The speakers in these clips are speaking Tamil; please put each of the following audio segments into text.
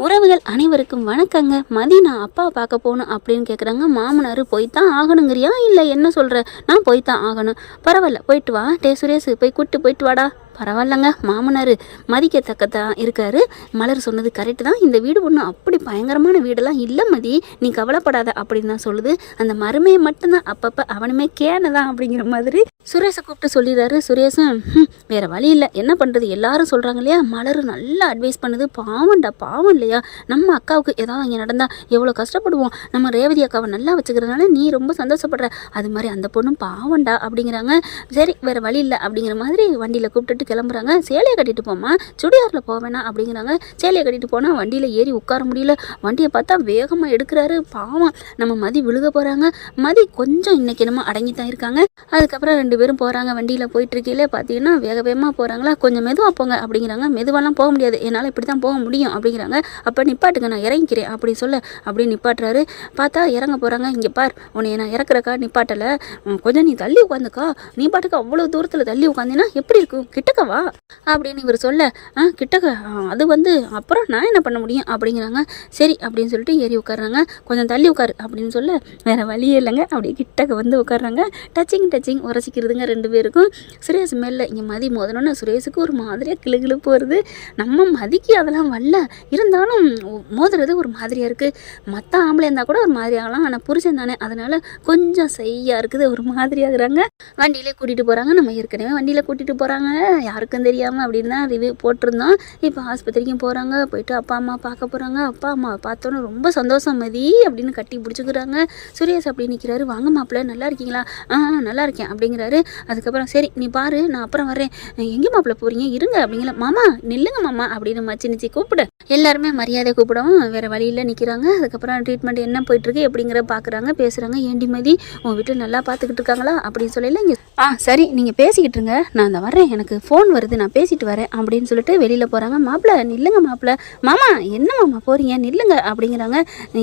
உறவுகள் அனைவருக்கும் வணக்கங்க. மதி நான் அப்பா பார்க்க போகணும் அப்படின்னு கேட்குறாங்க. மாமனார் போய்த்தான் ஆகணுங்கிறியா இல்லை என்ன சொல்கிற? நான் போய்த்தான் ஆகணும். பரவாயில்ல போயிட்டு வா. சுரேஷ் போய் கூப்பிட்டு போயிட்டு வாடா. பரவாயில்லங்க, மாமனார் மதிக்கத்தக்கதான் இருக்காரு. மலர் சொன்னது கரெக்டு தான். இந்த வீடு ஒன்றும் அப்படி பயங்கரமான வீடெல்லாம் இல்லை மதி, நீ கவலைப்படாத அப்படின்னு தான் சொல்லுது. அந்த மருமையை மட்டும்தான் அப்பப்போ அவனுமே கேனதான் அப்படிங்கிற மாதிரி சுரேஷை கூப்பிட்டு சொல்லிடுறாரு. சுரேஷும் வேறு வழி இல்லை, என்ன பண்ணுறது, எல்லாரும் சொல்கிறாங்க இல்லையா, மலர் நல்லா அட்வைஸ் பண்ணுது. பாவம்டா, பாவம் இல்லையா, நம்ம அக்காவுக்கு ஏதாவது இங்கே நடந்தால் எவ்வளோ கஷ்டப்படுவோம், நம்ம ரேவதி அக்காவை நல்லா வச்சுக்கிறதுனால நீ ரொம்ப சந்தோஷப்படுற, அது மாதிரி அந்த பொண்ணும் பாவம்டா அப்படிங்கிறாங்க. சரி வேறு வழி இல்லை அப்படிங்கிற மாதிரி வண்டியில் கூப்பிட்டுட்டு கிளம்புறாங்க. சேலையை கட்டிட்டு போமா, சுடியாரில் போவேனா அப்படிங்கிறாங்க. சேலையை கட்டிட்டு போனால் வண்டியில் ஏறி உட்கார முடியல. வண்டியை பார்த்தா வேகமாக எடுக்கிறாரு. பாவம் நம்ம மதி விழுக போகிறாங்க. மதி கொஞ்சம் இன்னைக்கு என்னமோ அடங்கி தான் இருக்காங்க. அதுக்கப்புறம் 2 பேரும் போகிறாங்க. வண்டியில் போயிட்டு இருக்கையிலே பார்த்தீங்கன்னா வேக வேகமாக போகிறாங்களா. கொஞ்சம் மெதுவாக போங்க அப்படிங்கிறாங்க. மெதுவாலாம் போக முடியாது, என்னால் இப்படி தான் போக முடியும் அப்படிங்கிறாங்க. அப்போ நிப்பாட்டுங்க, நான் இறங்கிக்கிறேன் அப்படி சொல்ல அப்படி நிப்பாட்டுறாரு. பார்த்தா இறங்க போகிறாங்க. இங்கே பார், உன்னை நான் இறக்குறக்கா நிப்பாட்டலை, கொஞ்சம் நீ தள்ளி உட்காந்துக்கா, நீ பாட்டுக்கு அவ்வளோ தூரத்தில் தள்ளி உட்காந்தினா எப்படி இருக்கும், கிட்டக்கவா அப்படின்னு இவர் சொல்ல, கிட்டக்க அது அப்புறம் நான் என்ன பண்ண முடியும் அப்படிங்கிறாங்க. சரி அப்படின்னு சொல்லிட்டு ஏறி உட்காடுறாங்க. கொஞ்சம் தள்ளி உட்காரு அப்படின்னு சொல்ல வேறு வழியே இல்லைங்க, அப்படியே கிட்டக்க உட்காடுறாங்க. டச்சிங் உரசிக்கிறதுங்க 2 பேருக்கும். சுரேஷ் மேலே இங்கே மதி மோதணுன்னு சுரேஷுக்கு ஒரு மாதிரியாக கிளுகிழுப்பு வருது. நம்ம மதிக்கு அதெல்லாம் வரல, இருந்தாலும் மோதுறது ஒரு மாதிரியாக இருக்குது. மற்ற ஆம்பளை இருந்தால் கூட ஒரு மாதிரி ஆகலாம், ஆனால் புருஷன் தானே, அதனால் கொஞ்சம் செய்யா இருக்குது, ஒரு மாதிரி ஆகுறாங்க. வண்டியிலே கூட்டிகிட்டு போகிறாங்க. நம்ம ஏற்கனவே வண்டியில் கூட்டிகிட்டு போகிறாங்க, யாருக்கும் தெரியாமல் அப்படின்னு தான் ரிவ்யூ போட்டிருந்தோம். இப்போ ஆஸ்பத்திரிக்கும் போகிறாங்க. போயிட்டு அப்பா அம்மா பார்க்க போகிறாங்க. அப்பா அம்மா பார்த்தோன்னே ரொம்ப சந்தோஷம் மதி அப்படின்னு கட்டி பிடிச்சிக்கிறாங்க. சுரேஷ் அப்படி நிற்கிறாரு. வாங்க மாப்பிள்ள, நல்லா இருக்கீங்களா? நல்லா இருக்கேன் அப்படிங்கிறாரு. அதுக்கப்புறம் சரி நீ பாரு, நான் அப்புறம் வரேன். எங்கே மாப்பிள்ள போகிறீங்க, இருங்க அப்படிங்களா. மாமா நில்லுங்க மாமா அப்படின்னு மச்சினிச்சி கூப்பிடு. எல்லாருமே மரியாதை கூப்பிடவும் வேறு வழியில் நிற்கிறாங்க. அதுக்கப்புறம் ட்ரீட்மெண்ட் என்ன போயிட்டுருக்கு அப்படிங்கிற பார்க்குறாங்க, பேசுகிறாங்க. ஏண்டி மதி உன் வீட்டில் நல்லா பார்த்துக்கிட்டு இருக்காங்களா அப்படின்னு சொல்லல. இங்கே சரி நீங்கள் பேசிக்கிட்டு இருங்க, நான் அந்த வரேன், எனக்கு ஃபோன் வருது, நான் பேசிட்டு வரேன் அப்படின்னு சொல்லிட்டு வெளியில் போகிறாங்க. மாப்பிள்ள நில்லுங்க மாப்பிள்ள. மாமா என்ன மாமா போகிறீங்க, நில்லுங்க அப்படிங்கிறாங்க.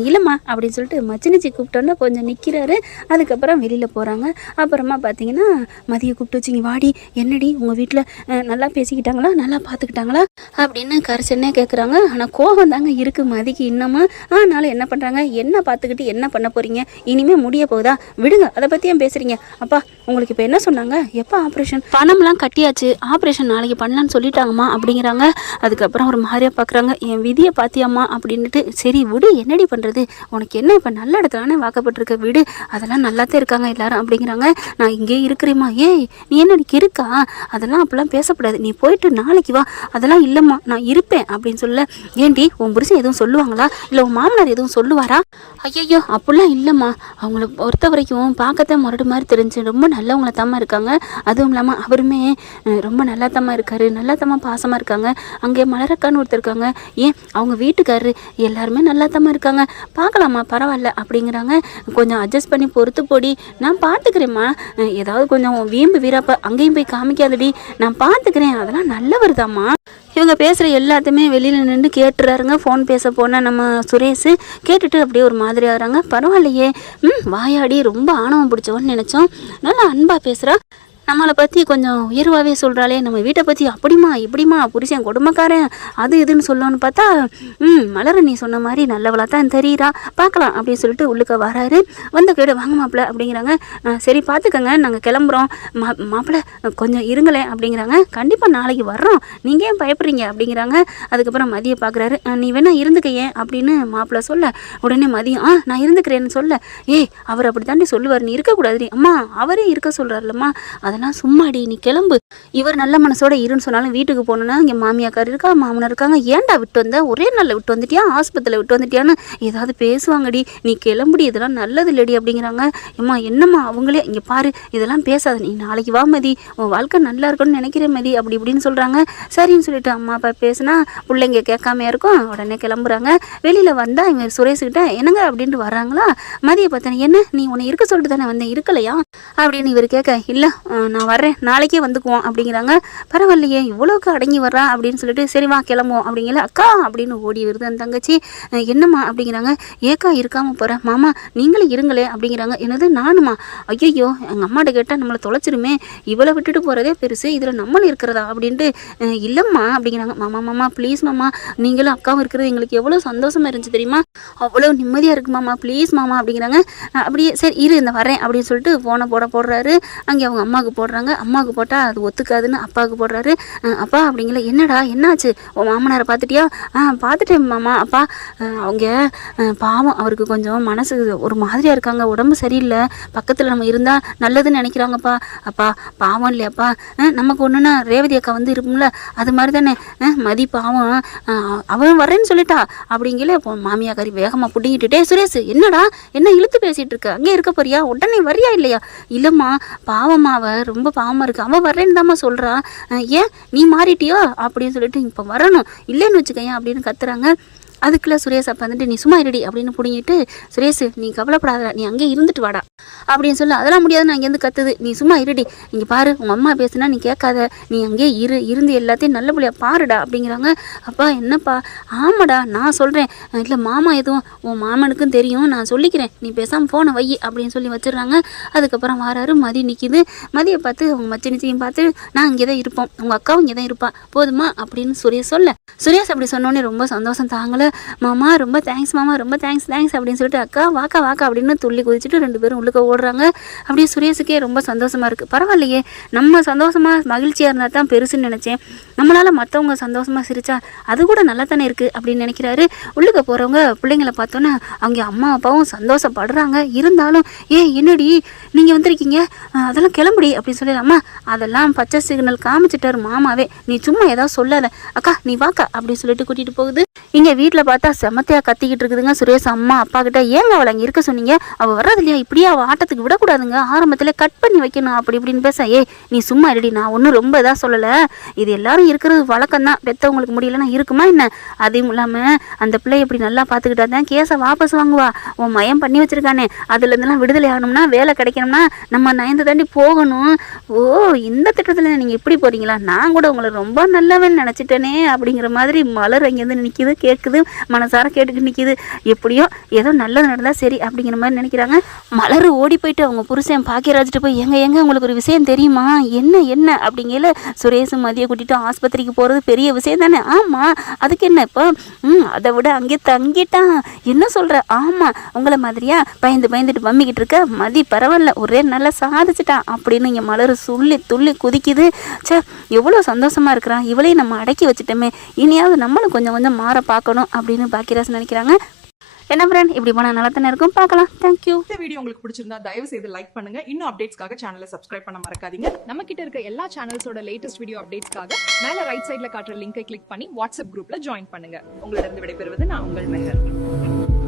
இல்லைம்மா அப்படின்னு சொல்லிட்டு மச்சினிச்சி கூப்பிட்டோன்னா கொஞ்சம் நிற்கிறாரு. அதுக்கப்புறம் வெளியில் போகிறாங்க. அப்புறமா பார்த்தீங்கன்னா மதியை கூப்பிட்டு வச்சிங்க, வாடி என்னடி உங்கள் வீட்டில் நல்லா பேசிக்கிட்டாங்களா, நல்லா பார்த்துக்கிட்டாங்களா அப்படின்னு கரைச்சன்னே கேட்குறாங்க. ஆனால் கோபம் தாங்க இருக்குது மதிக்கு இன்னமும். ஆனாலும் என்ன பண்ணுறாங்க, என்ன பார்த்துக்கிட்டு என்ன பண்ண போகிறீங்க, இனிமேல் முடிய போகுதா, விடுங்க, அதை பற்றி ஏன் பேசுகிறீங்க. அப்பா உங்களுக்கு இப்போ என்ன சொன்னாங்க, எப்போ ஆப்ரேஷன், பணம்லாம் கட்டியாச்சு, ஆப்ரேஷன் நாளைக்கு பண்ணலான்னு சொல்லிட்டாங்கம்மா அப்படிங்கிறாங்க. அதுக்கப்புறம் ஒரு மாதிரியாக பார்க்குறாங்க. என் விதியை பார்த்தியாம்மா அப்படின்ட்டு. சரி விடு, என்னடி பண்ணுறது, உனக்கு என்ன இப்போ நல்ல இடத்துலானே வாக்கப்பட்டிருக்க வீடு, அதெல்லாம் நல்லாத்தான் இருக்காங்க எல்லாரும் அப்படிங்கிறாங்க. நான் இங்கே இருக்கிறேம்மா. ஏய் நீ என்னடிக்கு இருக்கா, அதெல்லாம் அப்படிலாம் பேசக்கூடாது, நீ போயிட்டு நாளைக்கு வா. அதெல்லாம் இல்லைம்மா நான் இருப்பேன் அப்படின்னு சொல்ல. ஏண்டி உன் புருஷன் எதுவும் சொல்லுவாங்களா, இல்லை உன் மாமனார் எதுவும் சொல்லுவாரா? ஐயோ அப்படிலாம் இல்லைம்மா, அவங்கள பொறுத்த வரைக்கும் பார்க்கத்தான் முரடு மாதிரி தெரிஞ்சு ரொம்ப நல்லவங்கள தாம்மா இருக்காங்க. அதுவும் இல்லாமல் அவருமே ரொம்ப நல்லா தாம்மா இருக்காரு, நல்லா தாம்மா பாசமாக இருக்காங்க. அங்கே மலரக்கான்னு ஒருத்தர் இருக்காங்க, ஏன் அவங்க வீட்டுக்காரரு, எல்லாருமே நல்லா தாம்மா இருக்காங்க, பார்க்கலாமா பரவாயில்ல அப்படிங்கிறாங்க. கொஞ்சம் அட்ஜஸ்ட் பண்ணி பொறுத்து போடி, நான் பார்த்துக்கிறேம்மா, ஏதாவது கொஞ்சம் வீம்பு வீராப்பா அங்கேயும் போய் காமிக்காதடி, நான் பார்த்துக்கிறேன், அதெல்லாம் நல்லவர் தாம்மா. இவங்க பேசுகிற எல்லாத்தையுமே வெளியில் நின்று கேட்டுறாருங்க. ஃபோன் பேச போனால் நம்ம சுரேஷ் கேட்டுட்டு அப்படியே ஒரு மாதிரி ஆகிறாங்க. பரவாயில்லையே, வாயாடி ரொம்ப ஆணவம் பிடிச்சவன்னு நினச்சோம், நல்லா அன்பாக பேசுகிறா, நம்மளை பற்றி கொஞ்சம் உயர்வாகவே சொல்கிறாளே, நம்ம வீட்டை பற்றி அப்படிமா இப்படிமா, புருஷன் கொடுமைக்காரன் அது இதுன்னு சொல்லணும்னு பார்த்தா மலர் நீ சொன்ன மாதிரி நல்லவளாக தான் தெரியுறா, பார்க்கலாம் அப்படின்னு சொல்லிட்டு உள்ளுக்க வராரு. வந்த கேடு வாங்க மாப்பிள்ள அப்படிங்கிறாங்க. சரி பார்த்துக்கங்க, நாங்கள் கிளம்புறோம், மாப்பிள்ள கொஞ்சம் இருங்களேன் அப்படிங்கிறாங்க. கண்டிப்பாக நாளைக்கு வர்றோம், நீங்கள் ஏன் பயப்படுறீங்க அப்படிங்கிறாங்க. அதுக்கப்புறம் மதியை பார்க்குறாரு. நீ வேணா இருந்துக்க ஏன் அப்படின்னு மாப்பிள்ள சொல்ல, உடனே மதியம் நான் இருந்துக்கிறேன்னு சொல்ல, ஏய் அவர் அப்படி தாண்டி சொல்லுவார், நீ இருக்கக்கூடாது அம்மா, அவரே இருக்க சொல்கிறாருல்லம்மா, அதெல்லாம் சும்மாடி, நீ கிளம்பு, இவர் நல்ல மனசோட இருன்னு சொன்னாலும் வீட்டுக்கு போகணுன்னா இங்கே மாமியாக்கார் இருக்கா, மாமனார் இருக்காங்க, ஏன்டா விட்டு வந்த, ஒரே நாளில் விட்டு வந்துட்டியா, ஆஸ்பத்திரியில் விட்டு வந்துட்டியான்னு ஏதாவது பேசுவாங்கடி, நீ கிளம்புடி, இதெல்லாம் நல்லது இல்லடி அப்படிங்கிறாங்க. அம்மா என்னம்மா அவங்களே, இங்கே பாரு இதெல்லாம் பேசாத, நீ நாளைக்கு வா மதி, உன் வாழ்க்கை நல்லா இருக்கும்னு நினைக்கிறேன் மதி அப்படி இப்படின்னு சொல்கிறாங்க. சரின்னு சொல்லிட்டு அம்மா அப்பா பேசுனா பிள்ளைங்க கேட்காமையா இருக்கும். உடனே கிளம்புறாங்க. வெளியில் வந்தால் இவங்க சுரேஷ்கிட்ட என்னங்க அப்படின்ட்டு வர்றாங்களா. மதியை பார்த்தேன், என்ன நீ உன்னை இருக்க சொல்லிட்டு தானே வந்தேன், இருக்கலையா அப்படின்னு இவர் கேட்க, இல்லை நான் வர்றேன், நாளைக்கே வந்துக்குவோம் அப்படிங்கிறாங்க. பரவாயில்லையே இவ்வளோக்கு அடங்கி வர்றா அப்படின்னு சொல்லிட்டு சரி வா கிளம்புவோம் அப்படிங்கல. அக்கா அப்படின்னு ஓடி வருது அந்த தங்கச்சி. என்னம்மா அப்படிங்கிறாங்க. ஏக்கா இருக்காமல் போகிறேன், மாமா நீங்களும் இருங்களே அப்படிங்கிறாங்க. என்னது நானுமா? ஐயோ எங்கள் அம்மாட்ட கேட்டால் நம்மளை தொலைச்சிருமே, இவளை விட்டுட்டு போகிறதே பெருசு, இதில் நம்மளும் இருக்கிறதா அப்படின்ட்டு. இல்லைம்மா அப்படிங்கிறாங்க. மாமா மாமா ப்ளீஸ் மாமா, நீங்களும் அக்காவும் இருக்கிறது எங்களுக்கு எவ்வளோ சந்தோஷமாக இருந்துச்சு தெரியுமா, அவ்வளோ நிம்மதியாக இருக்கு மாமா, ப்ளீஸ் மாமா அப்படிங்கிறாங்க. அப்படியே சரி இரு இந்த வரேன் அப்படின்னு சொல்லிட்டு ஃபோனை போடுறாரு. அங்கே அவங்க அம்மாவுக்கு போடுறாங்க. அம்மாவுக்கு போட்டால் அது ஒத்துக்காதுன்னு அப்பாவுக்கு போடுறாரு. அப்பா அப்படிங்கல. என்னடா என்னாச்சு, உன் மாமனாரை பார்த்துட்டியா? பார்த்துட்டேன் மாமா. அப்பா அவங்க பாவம், அவருக்கு கொஞ்சம் மனசு ஒரு மாதிரியாக இருக்காங்க, உடம்பு சரியில்லை, பக்கத்தில் நம்ம இருந்தால் நல்லதுன்னு நினைக்கிறாங்கப்பா. அப்பா பாவம் இல்லையாப்பா, நமக்கு ஒன்றுனா ரேவதி அக்கா வந்து இருப்போம்ல, அது மாதிரி தானே மதி பாவம், அவன் வரேன்னு சொல்லிட்டா அப்படிங்கல. இப்போ மாமியாக்காரி வேகமாக பிடிங்கிட்டுட்டே, சுரேஷ் என்னடா என்ன இழுத்து பேசிகிட்டு இருக்க, அங்கே இருக்க போறியா, உடனே வரியா இல்லையா? இல்லைம்மா பாவம்மா, அவ ரொம்ப பாவமாக இருக்கு, அவன் வரேன்னு தாம்மா சொல்கிறா, ஏன் நீ மாறிட்டியோ அப்படின்னு சொல்லிட்டு இப்போ வரணும் இல்லைன்னு வச்சுக்கேன் அப்படின்னு கத்துறாங்க. அதுக்குள்ளே சுரேஷ் அப்போ வந்துட்டு நீ சும்மா இருடி அப்படின்னு பிடிங்கிட்டு, சுரேஷ் நீ கவலைப்படாத, நீ அங்கேயே இருந்துட்டு வாடா அப்படின்னு சொல்லி. அதெல்லாம் முடியாது, நான் இங்கேருந்து கத்துது, நீ சும்மா இருடி, இங்கே பாரு உங்கள் அம்மா பேசுனா நீ கேட்காத, நீ அங்கேயே இருந்து எல்லாத்தையும் நல்லபடியாக பாருடா அப்படிங்கிறாங்க. அப்பா என்னப்பா? ஆமாடா நான் சொல்கிறேன், இல்லை மாமா எதுவும் உன் மாமனுக்கும் தெரியும், நான் சொல்லிக்கிறேன், நீ பேசாமல் ஃபோனை வை அப்படின்னு சொல்லி வச்சிடுறாங்க. அதுக்கப்புறம் வாராரு. மதி நிற்கிது. மதியை பார்த்து அவங்க மச்சினிச்சையும் பார்த்து நான் இங்கே தான் இருப்போம், உங்கள் அக்காவும் இங்கே தான் இருப்பா, போதுமா அப்படின்னு சுரேஷ் சொல்ல. சுரேஷ் அப்படி சொன்னோன்னே ரொம்ப சந்தோஷம் தாங்கலை. மாமா ரொம்ப தேங்க்ஸ் மாமா, ரொம்ப தேங்க்ஸ் அப்படின்னு சொல்லிட்டு அக்கா வாக்கா அப்படின்னு துள்ளி குதிச்சுட்டு 2 பேரும் உள்ளுக்க ஓடுறாங்க. அப்படியே சுரேஷுக்கே ரொம்ப சந்தோஷமா இருக்கு. பரவாயில்லையே, நம்ம சந்தோஷமா மகிழ்ச்சியாக இருந்தால் தான் பெருசுன்னு நினச்சேன், நம்மளால் மற்றவங்க சந்தோஷமாக சிரிச்சா அது கூட நல்லா தானே இருக்குது அப்படின்னு நினைக்கிறாரு. உள்ளுக்க போகிறவங்க பிள்ளைங்களை பார்த்தோன்னே அவங்க அம்மா அப்பாவும் சந்தோஷப்படுறாங்க. இருந்தாலும் என்னடி நீங்கள் வந்திருக்கீங்க, அதெல்லாம் கிளம்புடி அப்படின்னு சொல்லி, அம்மா அதெல்லாம் பச்சை சிக்னல் காமிச்சிட்டாரு மாமாவே, நீ சும்மா ஏதாவது சொல்லாத, அக்கா நீ வாக்கா அப்படின்னு சொல்லிட்டு கூட்டிகிட்டு போகுது. இங்கே வீட்டில் பார்த்தா செமத்தையாக கத்திக்கிட்டு இருக்குதுங்க சுரேஷ் அம்மா அப்பா கிட்ட. ஏங்க அவளை அங்கே இருக்க சொன்னீங்க, அவள் வர்றது இல்லையா, இப்படியே அவள் ஆட்டத்துக்கு விடக்கூடாதுங்க, ஆரம்பத்தில் கட் பண்ணி வைக்கணும் அப்படி இப்படின்னு பேச. நீ சும்மா இருடி, நான் ஒன்றும் ரொம்ப இதாக சொல்லலை, இது எல்லாரும் இருக்கிறது வழக்கம் தான், பெற்றவங்களுக்கு முடியலன்னா இருக்குமா என்ன? அதுவும் இல்லாமல் அந்த பிள்ளை இப்படி நல்லா பார்த்துக்கிட்டா தான் கேஸை வாபஸ் வாங்குவா. உன் மயம் பண்ணி வச்சிருக்கானே, அதுலேருந்துலாம் விடுதலை ஆகணும்னா, வேலை கிடைக்கணும்னா நம்ம நயந்து தாண்டி போகணும். ஓ இந்த திட்டத்தில் நீங்கள் இப்படி போகிறீங்களா, நான் கூட உங்களை ரொம்ப நல்லவன் நினச்சிட்டேனே அப்படிங்கிற மாதிரி மலர் அங்கேருந்து நிற்கிது, கேட்குது, மனசார கேட்டுக்கிட்டு நிற்கிது. எப்படியோ ஏதோ நல்லது நடந்தால் சரி அப்படிங்கிற மாதிரி நினைக்கிறாங்க. மலர் ஓடி போயிட்டு அவங்க புருஷன் பாக்கியராஜிட்டு போய் எங்க உங்களுக்கு ஒரு விஷயம் தெரியுமா, என்ன அப்படிங்கல. சுரேஷும் மதியை கூட்டிட்டு ஆஸ்பத்திரிக்கு போகிறது பெரிய விஷயம் தானே. ஆமாம் அதுக்கு என்ன இப்போ, அதை விட அங்கே தங்கிட்டான், என்ன சொல்கிற? ஆமாம் உங்களை மாதிரியா பயந்துட்டு பம்மிக்கிட்டு இருக்க மதி பரவாயில்ல, ஒரே நல்லா சாதிச்சிட்டான் அப்படின்னு இங்கே மலர் துள்ளி குதிக்குது. சே எவ்வளோ சந்தோஷமாக இருக்கிறான், இவளையும் நம்ம அடக்கி வச்சுட்டோமே, இனியாவது நம்மளும் கொஞ்சம் மாற பார்க்கணும் அப்படின்னு பாக்கியராஜ் நினைக்கிறாங்க. என்ன ஃப்ரெண்ட், இப்படி போனால் நல்லா தானே இருக்கும், பார்க்கலாம். தேங்க்யூ. இந்த வீடியோ உங்களுக்கு பிடிச்சிருந்தா தயவு செய்து லைக் பண்ணுங்க. இன்னும் அப்டேட்ஸ்க்காக சேனலை சப்ஸ்கிரைப் பண்ண மறக்காதீங்க. நம்ம கிட்ட இருக்க எல்லா சேனல்ஸோட லேட்டஸ்ட் வீடியோ அப்டேட்ஸ்க்காக மேல ரைட் சைட்ல காட்டுற லிங்கை கிளிக் பண்ணி வாட்ஸ்அப் குரூப்ல ஜாயின் பண்ணுங்க. உங்களிடம் விடைபெறுவது நான் உங்கள் மெஹர்.